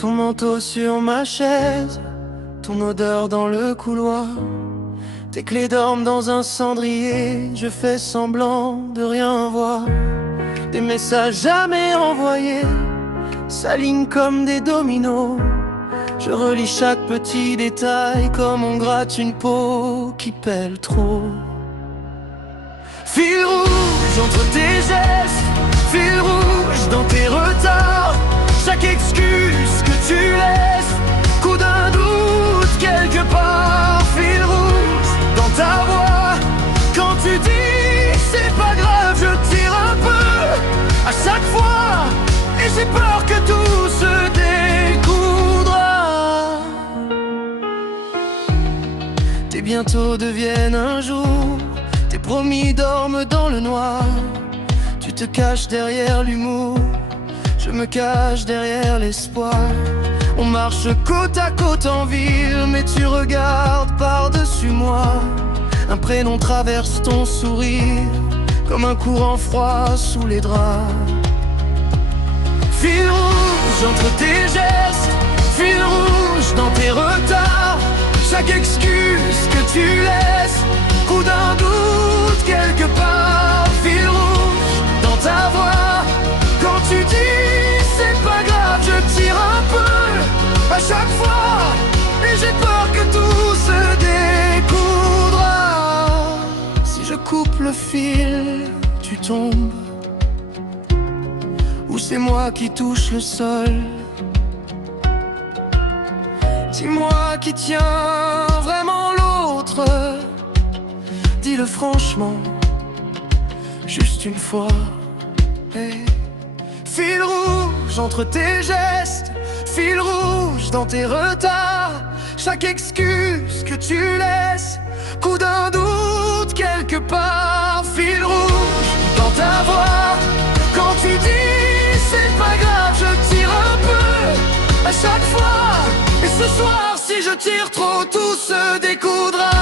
Ton manteau sur ma chaise, ton odeur dans le couloir. Tes clés dorment dans un cendrier, je fais semblant de rien voir. Des messages jamais envoyés s'alignent comme des dominos. Je relis chaque petit détail comme on gratte une peau qui pèle trop. Fil rouge entre tes gestes, fil rouge dans tes retards. Chaque excuse que tu laisses, coup d'un doute quelque part. Fil rouge dans ta voix, quand tu dis c'est pas grave, je tire un peu à chaque fois. Et j'ai peur que tout se découdra. Tes bientôt deviennent un jour, tes promis dorment dans le noir. Tu te caches derrière l'humour, je me cache derrière l'espoir. On marche côte à côte en ville, mais tu regardes par-dessus moi. Un prénom traverse ton sourire, comme un courant froid sous les draps. Fil rouge entre tes gestes, fil rouge dans tes retards. Chaque excuse que tu laisses, coup d'un doute quelque part. Fil rouge dans ta voix, quand tu dis c'est pas grave, je tire un peu à chaque fois. Et j'ai peur que tout se découdra. Si je coupe le fil, tu tombes, ou c'est moi qui touche le sol. Dis-moi qui tient vraiment l'autre, dis-le franchement, juste une fois. Hey. Fil rouge entre tes gestes, fil rouge dans tes retards. Chaque excuse que tu laisses, coup d'un doute quelque part. Fil rouge dans ta voix, quand tu dis c'est pas grave, je tire un peu à chaque fois. Et ce soir, si je tire trop, tout se découdra.